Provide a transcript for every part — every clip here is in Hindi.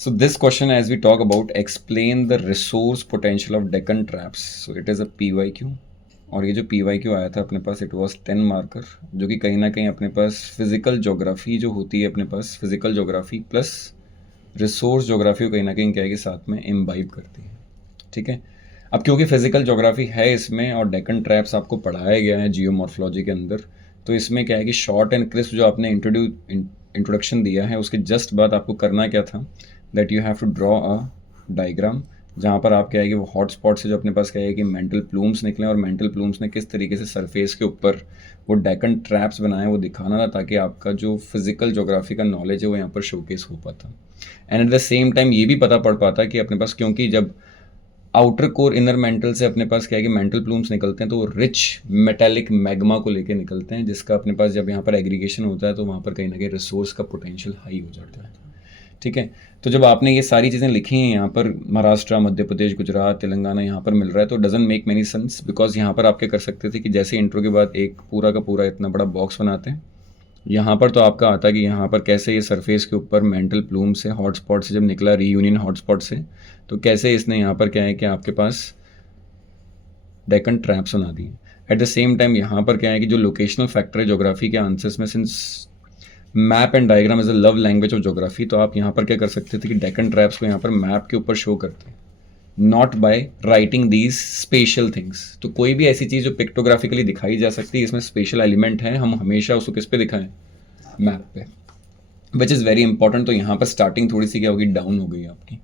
So this question, as we talk about, explain the resource potential of Deccan traps. So it is a PYQ. और ये जो PYQ आया था अपने पास, इट वाज 10 मार्कर, जो कि कहीं ना कहीं अपने पास फिजिकल जोग्राफी जो होती है अपने पास, physical geography plus resource geography को कहीं ना कहीं क्या है कि साथ में इम्बाइब करती है। ठीक है। अब क्योंकि फिजिकल जोग्राफी है इसमें और डेक्कन ट्रैप्स आपको पढ़ाया गया है जियोमॉर्फोलॉजी के अंदर, तो इसमें क्या है कि शॉर्ट एंड क्रिस्प जो आपने इंट्रोडक्शन दिया है उसके जस्ट बाद आपको करना क्या था, that you have to draw a diagram, जहाँ पर आप क्या है कि वो हॉट स्पॉट से जो अपने पास क्या है कि मेंटल प्लूम्स निकले और मेंटल प्लूम्स ने किस तरीके से सरफेस के ऊपर वो डेक्कन ट्रैप्स बनाए, वो दिखाना था ताकि आपका जो फिजिकल जोग्राफी का नॉलेज है वो यहाँ पर शोकेस हो पाता। And at the same time ये भी पता पड़ पाता कि अपने पास, क्योंकि जब आउटर कोर इनर मेंटल से अपने पास क्या है कि मेंटल प्लूम्स निकलते हैं तो वो रिच मेटेलिक मैग्मा को लेके निकलते हैं, जिसका अपने पास जब यहाँ पर एग्रीगेशन होता है तो वहाँ पर कहीं ना कहीं रिसोर्स का पोटेंशियल हाई हो जाता है। ठीक है। तो जब आपने ये सारी चीज़ें लिखी हैं यहाँ पर, महाराष्ट्र, मध्य प्रदेश, गुजरात, तेलंगाना यहाँ पर मिल रहा है, तो doesn't make many sense, because यहाँ पर आप क्या कर सकते थे कि जैसे इंट्रो के बाद एक पूरा का पूरा इतना बड़ा बॉक्स बनाते हैं, यहाँ पर तो आपका आता है कि यहाँ पर कैसे ये सरफेस के ऊपर मेंटल प्लूम से, हॉटस्पॉट से जब निकला, रीयूनियन हॉटस्पॉट से, तो कैसे इसने यहाँ पर क्या है कि आपके पास डेक्कन ट्रैप्स बना दिए। एट द सेम टाइम यहाँ पर क्या है कि जो लोकेशनल फैक्टर है ज्योग्राफी के आंसर्स में, since map and diagram is a love language of geography, तो आप यहाँ पर क्या कर सकते थे कि डेक्कन ट्रैप्स को यहाँ पर मैप के ऊपर शो करते हैं, not by writing these special things. तो कोई भी ऐसी चीज़ जो पिक्टोग्राफिकली दिखाई जा सकती है, इसमें स्पेशल एलिमेंट है, हम हमेशा उसको किस पे दिखाएं, मैप पे, विच इज़ वेरी इंपॉर्टेंट। तो यहाँ पर स्टार्टिंग थोड़ी सी क्या होगी, डाउन हो गई आपकी।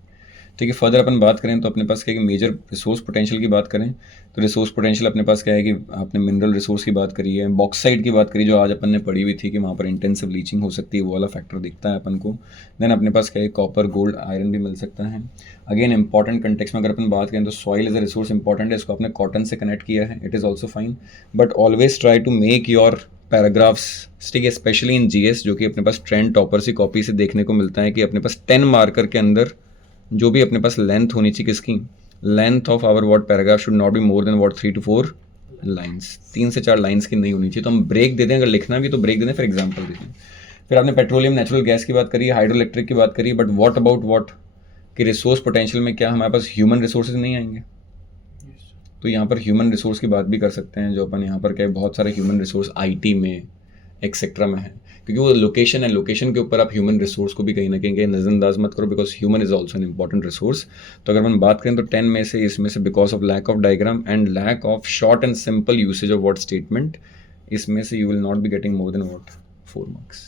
ठीक है। फर्दर अपन बात करें तो अपने पास क्या है कि मेजर रिसोर्स पोटेंशियल की बात करें तो रिसोर्स पोटेंशियल अपने पास क्या है कि आपने मिनरल रिसोर्स की बात करी है, बॉक्साइट की बात करी जो आज अपन ने पढ़ी हुई थी कि वहाँ पर इंटेंसिव लीचिंग हो सकती है, वो वाला फैक्टर दिखता है अपन को। देन अपने पास क्या है, कॉपर, गोल्ड, आयरन भी मिल सकता है। अगेन इंपॉर्टेंट कंटेक्स में अगर अपन बात करें तो soil as a resource important है, इसको आपने कॉटन से कनेक्ट किया है, it is also fine, but always try to make your paragraphs, ठीक है, स्पेशली इन जीएस, जो कि अपने पास ट्रेंड टॉपर सी कॉपी से देखने को मिलता है कि अपने पास 10 मार्कर के अंदर जो भी अपने पास लेंथ होनी चाहिए, किसकी length of our word paragraph should not be more than what 3 to 4 lines, 3 से 4 लाइन्स की नहीं होनी चाहिए। तो हम ब्रेक दे दें, अगर लिखना भी तो ब्रेक दे दें, फिर एग्जाम्पल दे दें। फिर आपने पेट्रोलियम नेचुरल गैस की बात करी, हाइड्रो इलेक्ट्रिक की बात करी, बट व्हाट अबाउट व्हाट कि रिसोर्स पोटेंशियल में क्या हमारे पास ह्यूमन रिसोर्सेज नहीं आएंगे? तो यहाँ पर ह्यूमन रिसोर्स की बात भी कर सकते हैं, जो अपन यहाँ पर क्या है, बहुत सारे ह्यूमन रिसोर्स आईटी में, एक्सेट्रा में है, क्योंकि वो लोकेशन है, लोकेशन के ऊपर आप ह्यूमन रिसोर्स को भी कहीं ना कहीं नज़रअंदाज मत करो, because human is also an important resource. तो अगर हम बात करें तो 10 में से, इसमें से because of lack of diagram and lack of short and simple usage of word statement, इसमें से you will not be getting more than what 4 marks.